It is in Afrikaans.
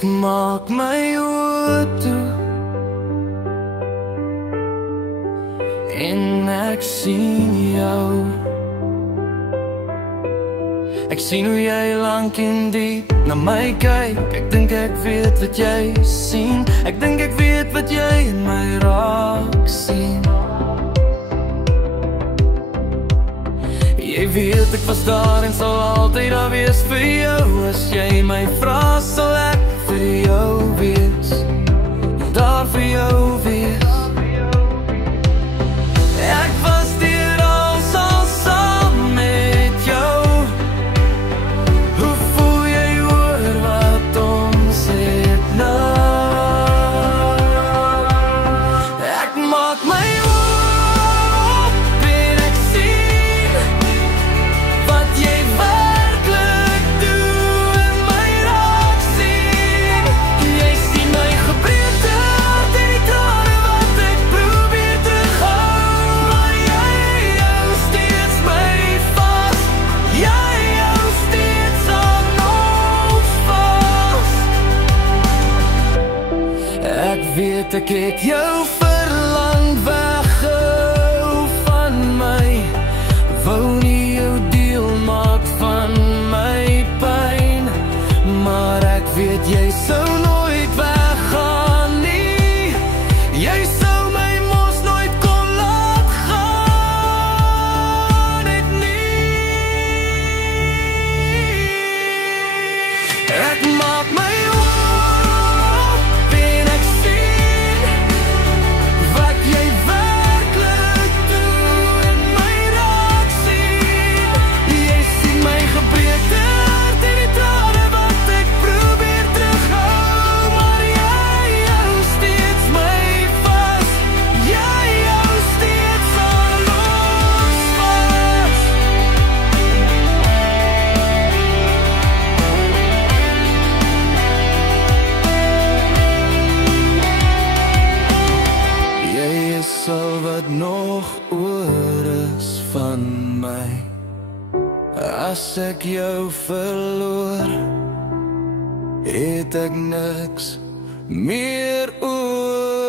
Ek maak my oë toe en ek sien jou. Ek sien hoe jy lank en diep na my kyk. Ek dink ek weet wat jy sien. Ek dink ek weet wat jy in my raak sien. Jy weet ek was daar en sal altyd daar wees vir jou. As jy my vra sal ek vir jou wees, daar vir jou wees. Ek was deur als al saam met jou. Hoe voel jy oor wat ons het nou? Ek maak my oop en ek sien wat jy werklik doen en my raak sien. Jy sien my gebreekte hart en die trane wat ek probeer terughou. Maar jy hou steeds my vas. Jy hou steeds aan ons vas. Ek weet ek het jou verlang weggehou van my. Wou nie jou deel maak van my pyn. Maar ek weet jy sou nooit weggaan nie. Jy sou my mos nooit kon laat gaan het nie. Ek maak my oop en ek sien wat jy werklik doen en my raak sien. Jy sien my gebreekte hart en die trane wat ek probeer terughou. Maar jy hou steeds my vas. Jy hou steeds aan ons vas. Jy is al wat nog oor is van my. As ek jou verloor, het ek niks meer oor